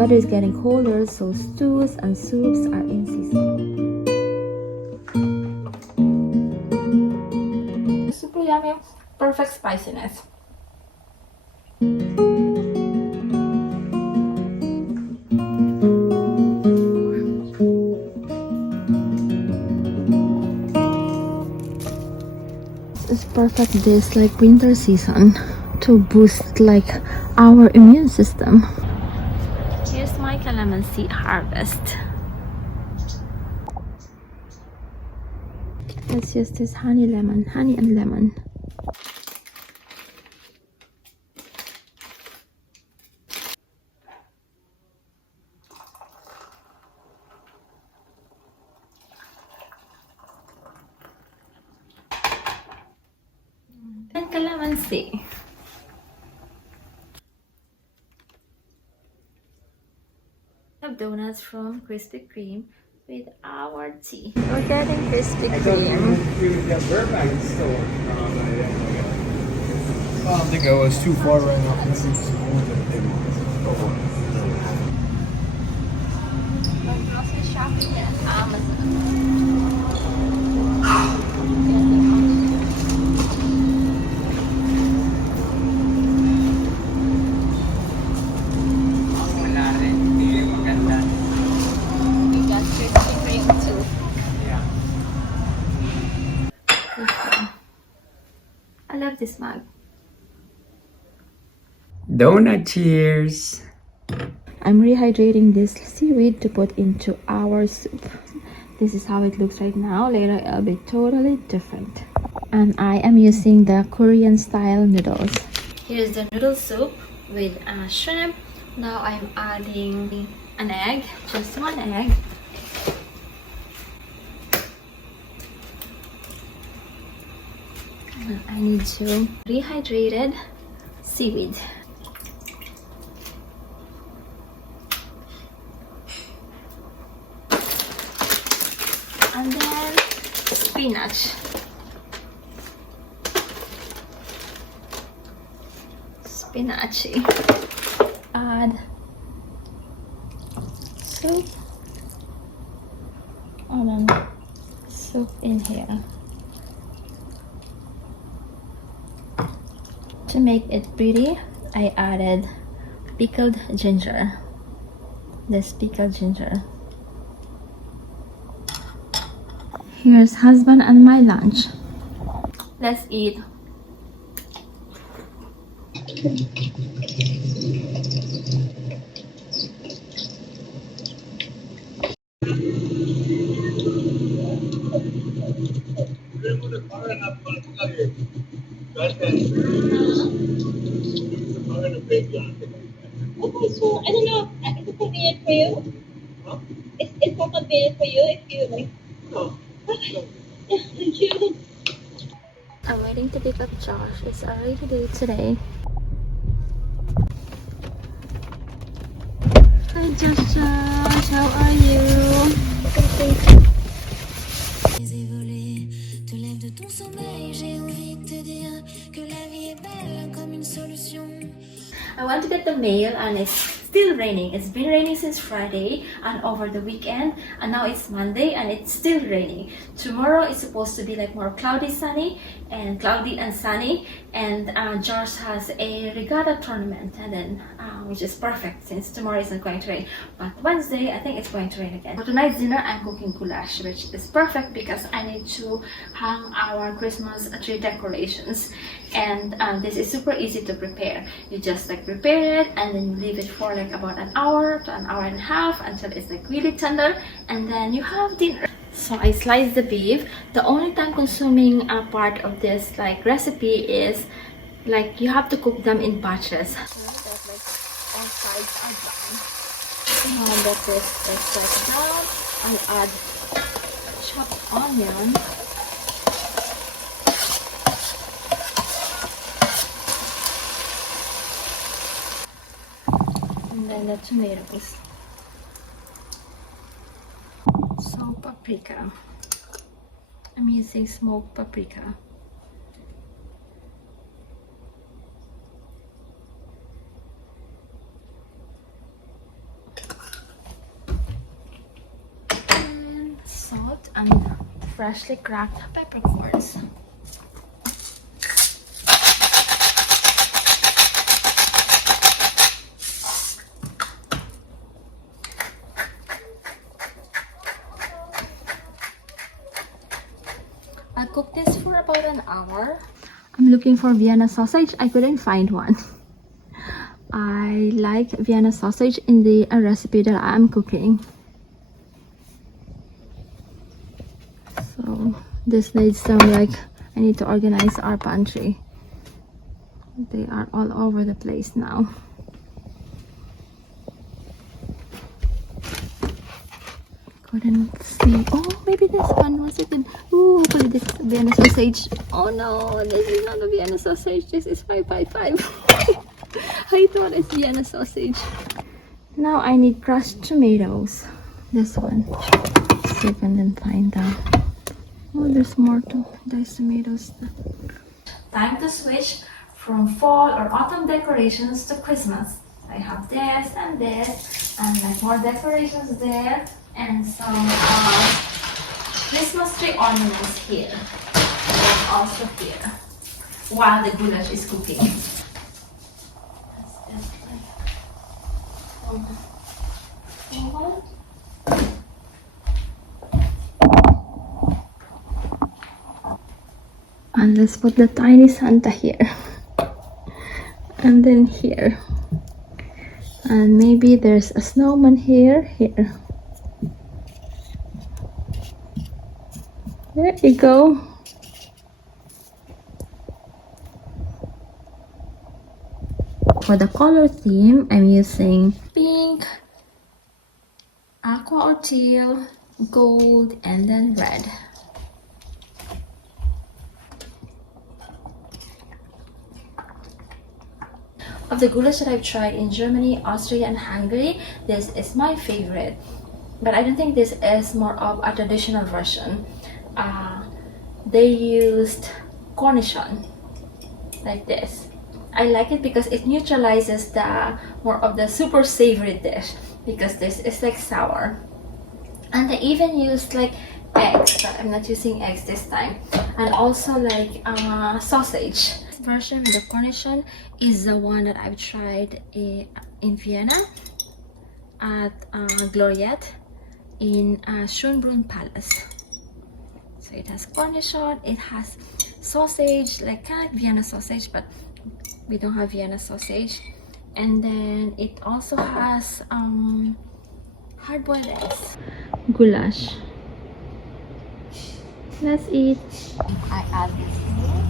weather is getting colder, so stews and soups are in season. Super yummy, perfect spiciness. This is perfect this like winter season to boost like our immune system. Here's my calamansi harvest. Let's use this honey and lemon. And calamansi. Have donuts from Krispy Kreme with our tea. We're getting Krispy Kreme. I don't think I was too far right now. I'm grocery shopping at Amazon. We got Krispy Kreme too. I love this mug. Donut cheers! I'm rehydrating this seaweed to put into our soup. This is how it looks right now. Later it'll be totally different. And I am using the Korean style noodles. Here's the noodle soup with shrimp. Now I'm adding an egg, just one egg. And I need to rehydrated seaweed. And then spinach. Spinachy. Add soup. And then soup in here. To make it pretty, I added pickled ginger. This pickled ginger. Here's husband and my lunch. Let's eat. Okay, so I don't know. Is it convenient for you? Huh? It's more convenient for you if you like. No. Okay. Yeah, thank you. I'm waiting to pick up Josh. It's already due today. Hi Josh, how are you? Te lève de ton sommeil, j'ai envie de te dire que la vie est belle comme une solution. I went to get the mail and it's still raining. It's been raining since Friday and over the weekend, and now it's Monday and it's still raining. Tomorrow is supposed to be like more cloudy and sunny, and George has a regatta tournament, and then which is perfect since tomorrow isn't going to rain. But Wednesday, I think it's going to rain again. For tonight's dinner, I'm cooking goulash, which is perfect because I need to hang our Christmas tree decorations. And this is super easy to prepare. You just like prepare it and then you leave it for like about an hour to an hour and a half until it's like really tender, and then you have dinner. So I sliced the beef. The only time consuming part of this like recipe is like you have to cook them in batches. That like all sides are done. And that this is like down. I'll add chopped onion. And then the tomatoes. So paprika. I'm using smoked paprika. and freshly cracked peppercorns. I cooked this for about an hour. I'm looking for Vienna sausage. I couldn't find one. I like Vienna sausage in the recipe that I'm cooking. So this needs some, like, I need to organize our pantry. They are all over the place now. Couldn't see. Oh, maybe this one was it. Ooh, hopefully this is a Vienna sausage. Oh no, this is not a Vienna sausage. This is 555. I thought it's Vienna sausage. Now I need crushed tomatoes. This one. See if I can find them. Oh, there's more to diced tomatoes. Time to switch from fall or autumn decorations to Christmas. I have this and like more decorations there, and some Christmas tree ornaments here, and also here, while the goulash is cooking. That's just like forward. And let's put the tiny Santa here, and then here, and maybe there's a snowman here. There you go. For the color theme, I'm using pink, aqua or teal, gold, and then red. Of the goulash that I've tried in Germany, Austria, and Hungary, this is my favorite. But I don't think this is more of a traditional version. They used cornichon, like this. I like it because it neutralizes the more of the super savory dish, because this is like sour. And they even used like eggs, but I'm not using eggs this time. And also like sausage. This version with the cornichon is the one that I've tried in Vienna at Gloriette in Schönbrunn Palace. So it has cornichon, it has sausage, like kind of Vienna sausage, but we don't have Vienna sausage. And then it also has hard-boiled eggs. Goulash. Let's eat. I add this here.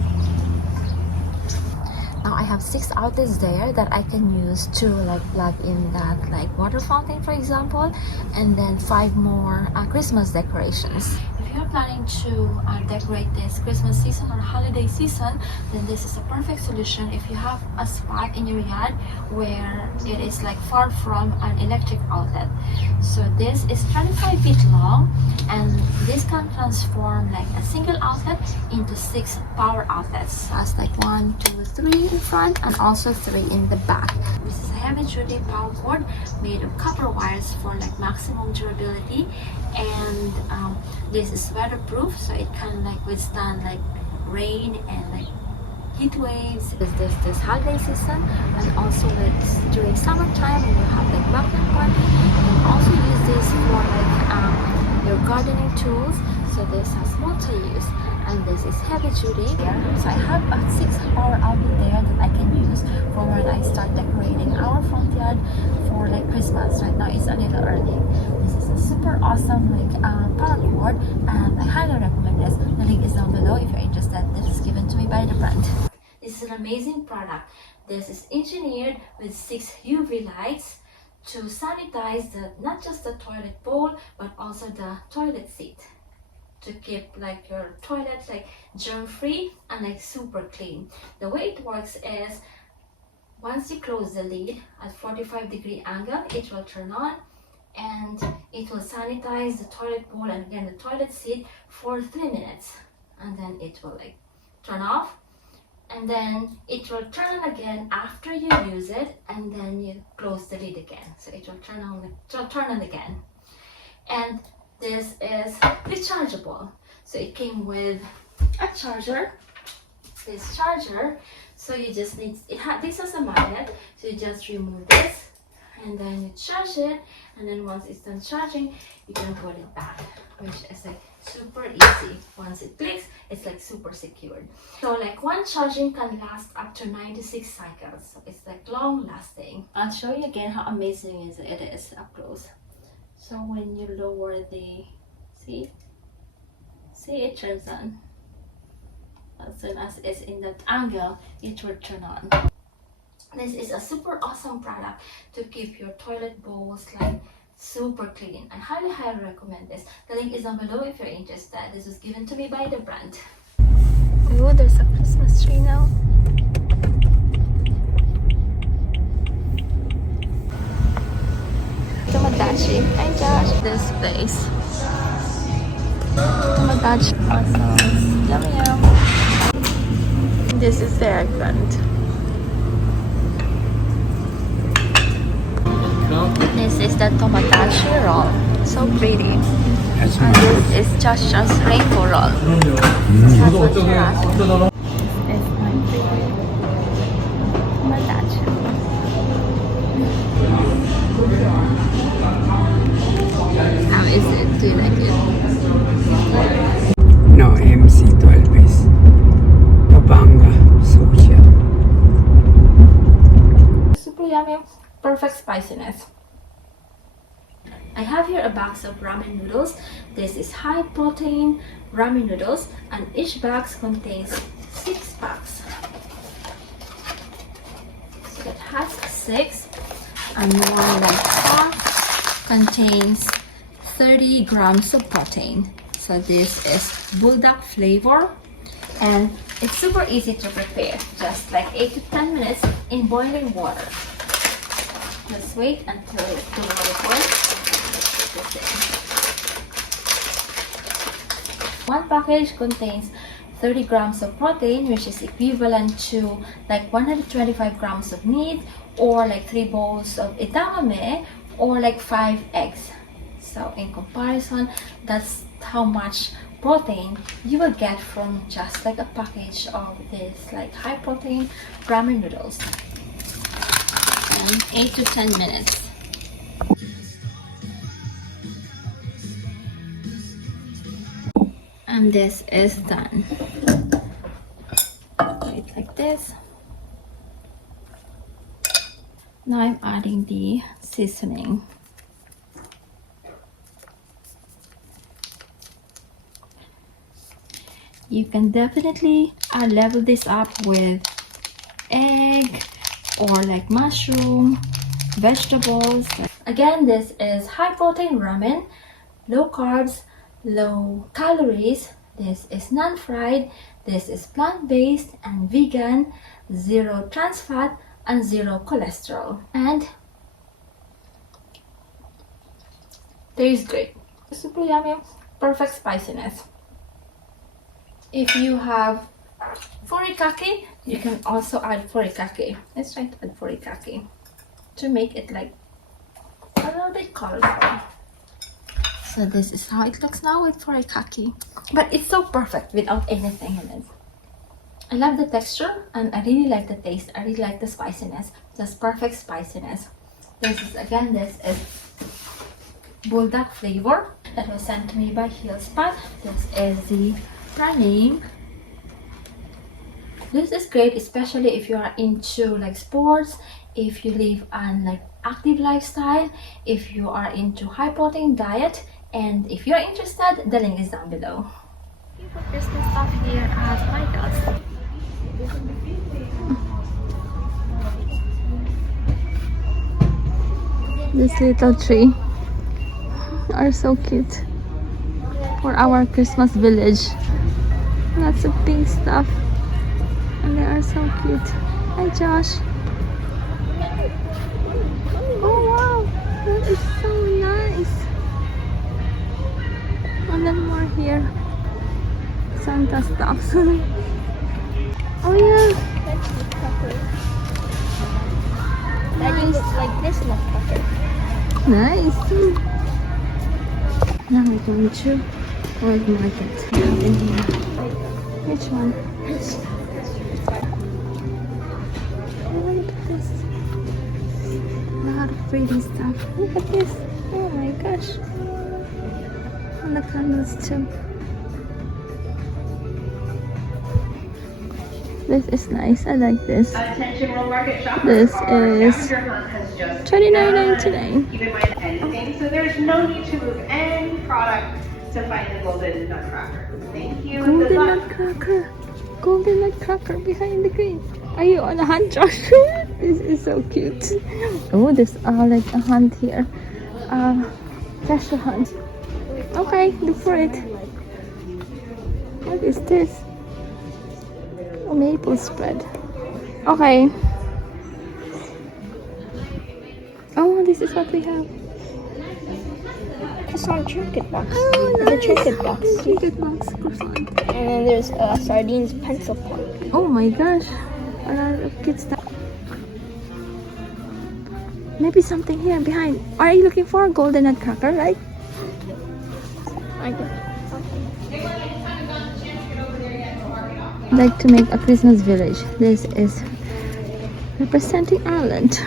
Now I have 6 outlets there that I can use to like plug in that like water fountain, for example, and then 5 more Christmas decorations. If you're planning to decorate this Christmas season or holiday season, then this is a perfect solution if you have a spot in your yard where it is like far from an electric outlet. So this is 25 feet long, and this can transform like a single outlet into 6 power outlets. So it's like 1, 2, 3 in front and also 3 in the back. This is a heavy duty power cord made of copper wires for like maximum durability, and this is weatherproof, so it can like withstand like rain and like heat waves. This holiday season, and also like during summertime when you have like backyard party, you can also use this for like your gardening tools. So this has multi-use, and this is heavy duty. So I have a 6-hour outlet there that I can use for when I start decorating our front yard for like Christmas. Right now it's a little early. This is a super awesome like power cord, and I highly recommend this. The link is down below if you're interested. This is given to me by the brand. This is an amazing product. This is engineered with 6 UV lights to sanitize not just the toilet bowl but also the toilet seat, to keep like your toilet like germ free and like super clean. The way it works is once you close the lid at 45-degree angle, it will turn on and it will sanitize the toilet bowl and again the toilet seat for 3 minutes, and then it will like turn off, and then it will turn on again after you use it, and then you close the lid again, so it will turn on again. And This is rechargeable. So it came with a charger. This charger. So you just need this is a magnet. So you just remove this and then you charge it, and then once it's done charging, you can put it back, which is like super easy. Once it clicks, it's like super secured. So like one charging can last up to 96 cycles. So it's like long lasting. I'll show you again how amazing it is up close. So when you lower the, see it turns on. As soon as it's in that angle, it will turn on. This is a super awesome product to keep your toilet bowls like super clean. I highly recommend this. The link is down below if you're interested. This was given to me by the brand. Oh, there's a Christmas tree now. Tomodachi. Hi Josh. This place. Tomodachi. Awesome. Yum yum. This is the eggplant. This is the Tomodachi roll. So pretty. And this is Josh's rainbow roll. That's what you're asking. It's my favorite Tomodachi. How is it? Do you like it? No, MC12 is Papanga Social. Super yummy. Perfect spiciness. I have here a box of ramen noodles. This is high protein ramen noodles, and each box contains 6 packs. So it has 6, and one like pack contains 30 grams of protein. So this is bulldog flavor, and it's super easy to prepare. Just like 8 to 10 minutes in boiling water. Just wait until the water boils. One package contains 30 grams of protein, which is equivalent to like 125 grams of meat, or like 3 bowls of edamame, or like 5 eggs. So in comparison, that's how much protein you will get from just like a package of this like high protein ramen noodles. And 8 to 10 minutes. And this is done. It's like this. Now I'm adding the seasoning. You can definitely level this up with egg or like mushroom, vegetables. Again, this is high protein ramen, low carbs, low calories. This is non-fried, this is plant-based and vegan, 0 trans fat and 0 cholesterol, and tastes great. Super yummy, perfect spiciness. If you have furikake, you can also add furikake. Let's try to add furikake to make it like a little bit colorful. So this is how it looks now with furikake, but it's so perfect without anything in it. I love the texture and I really like the taste. I really like the spiciness, just perfect spiciness. This is bulldog flavor that was sent to me by Heelspot. This is the running. This is great, especially if you are into like sports, if you live an like active lifestyle, if you are into high protein diet, and if you're interested, the link is down below. For Christmas stuff here at my house. This little tree are so cute for our Christmas village. Lots of pink stuff, and they are so cute. Hi Josh. Oh wow, that is so nice. And then more here, Santa stuff. Oh yeah, That you look like this nutcracker. nice. Now we're going to World Market. In here. Which one? Oh, look at this. A lot of pretty stuff. Look at this. Oh my gosh. And the candles too. This is nice. I like this. Attention World Market shoppers. This Our is scavenger hunt has just $29.99. Keep in mind anything, so there's no need to move any product to find the golden nutcracker. Thank you. and good Golden luck. nutcracker. Golden nutcracker behind the green. Are you on a hunt, Josh? This is so cute. Oh, there's like a hunt here. Treasure hunt. Okay, look for it. What is this? A maple spread. Okay. Oh, this is what we have. I saw a trinket box. Oh, The nice. trinket box. Trinket box croissant. And then there's sardines pencil point. Oh my gosh. A lot of cute stuff. Maybe something here behind. Are you looking for a golden nutcracker, right? Like to make a Christmas village. This is representing Ireland.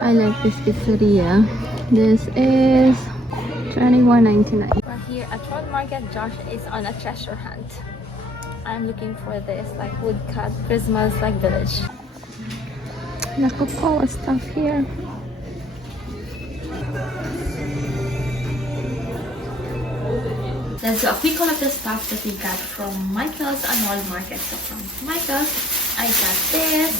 I like this pizzeria. This is $21.99. We're here at World Market. Josh is on a treasure hunt. I'm looking for this like woodcut Christmas like village. Coca-Cola stuff here. There's a quick of the stuff that we got from Michael's and World Market. So from Michael's, I got this.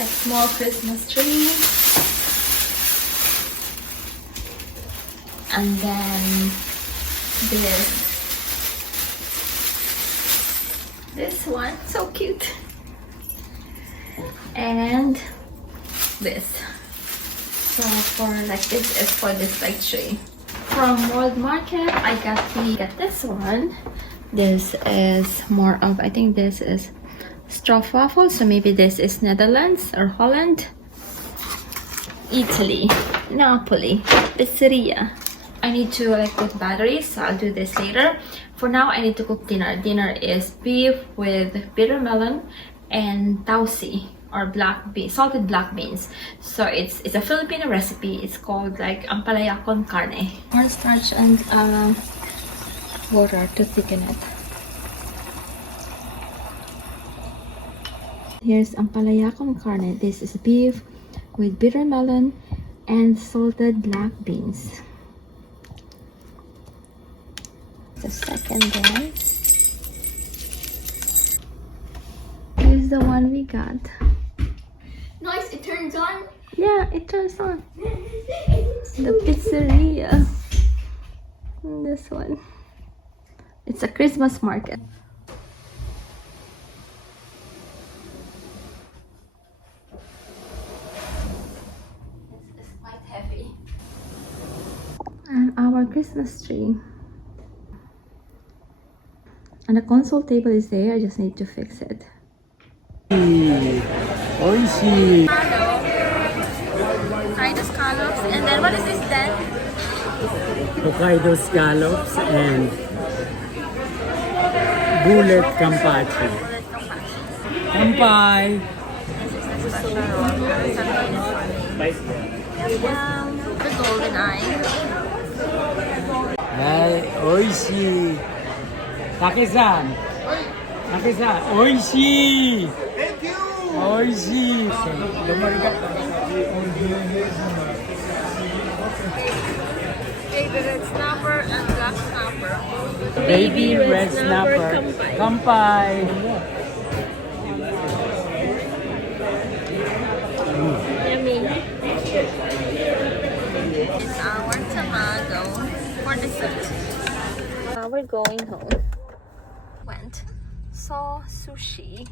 Like small Christmas tree. And then this one, so cute. And this. So for like this is for this like tree. From World Market, I got this one. This is more of, I think this is stroopwafel, so maybe this is Netherlands or Holland. Italy, Napoli, pizzeria. I need to like put batteries, so I'll do this later. For now, I need to cook dinner. Dinner is beef with bitter melon and tausi, or black beans, salted black beans. So it's a Filipino recipe. It's called like ampalaya con carne. Cornstarch and water to thicken it. Here's ampalaya con carne. This is beef with bitter melon and salted black beans. The second one. Here's the one we got. Nice, it turns on. Yeah, it turns on. The pizzeria. And this one. It's a Christmas market. This is quite heavy. And our Christmas tree. And the console table is there. I just need to fix it. Oishi. Fried scallops. And then what is this then? Hokkaido scallops and bullet kampachi. Kampai. The golden eye. Ay, oishi. Take-san. Take-san. Oishi. Thank you! Oishi. Baby red snapper and black snapper. Baby red snapper. Kampai. Yummy. It's our tomato for dessert. We're going home. Saw sushi.